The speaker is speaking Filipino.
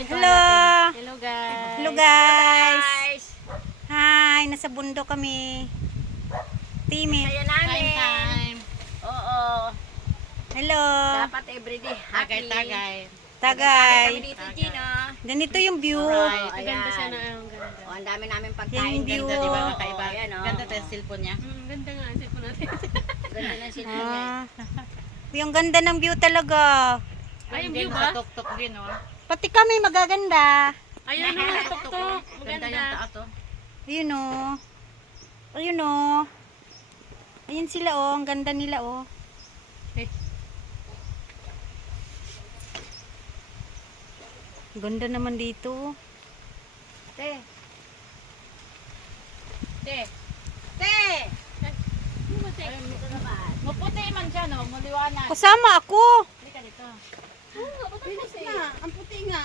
Hello! Hello guys. Hello guys! Hi! Nasa bundok kami. Timid. Kaya Time namin. time. Oo. Hello! Dapat everyday happy. Tagay-tagay. Kami Tagay. dito, Gino. Ganito yung view. Alright. Oh, Ang ganda ayan. siya na. Ang ganda. Oh, ang dami namin Yan pagkain. yung view. Ganda, di ba? Oo, Kakaiba. ayan, oh. Ganda tayo cellphone niya. Ganda nga ang cellphone natin. Ganda ng cellphone niya. Yung ganda ng view talaga. Ay, yung Diyan view sa ba? tuktok din, oh. Pati kami magaganda. Ayun o, tok-tok. Ganda yung Maganda. taas, oh. Ayun o. Ayun o. Ayun sila o. Ang ganda nila o. Ganda naman dito. Te. Te. Te. Ayun, Ito naman. maputi man siya, no? Maliwanag. Kasama ako. Halika dito. Bilis na. Ang puti nga.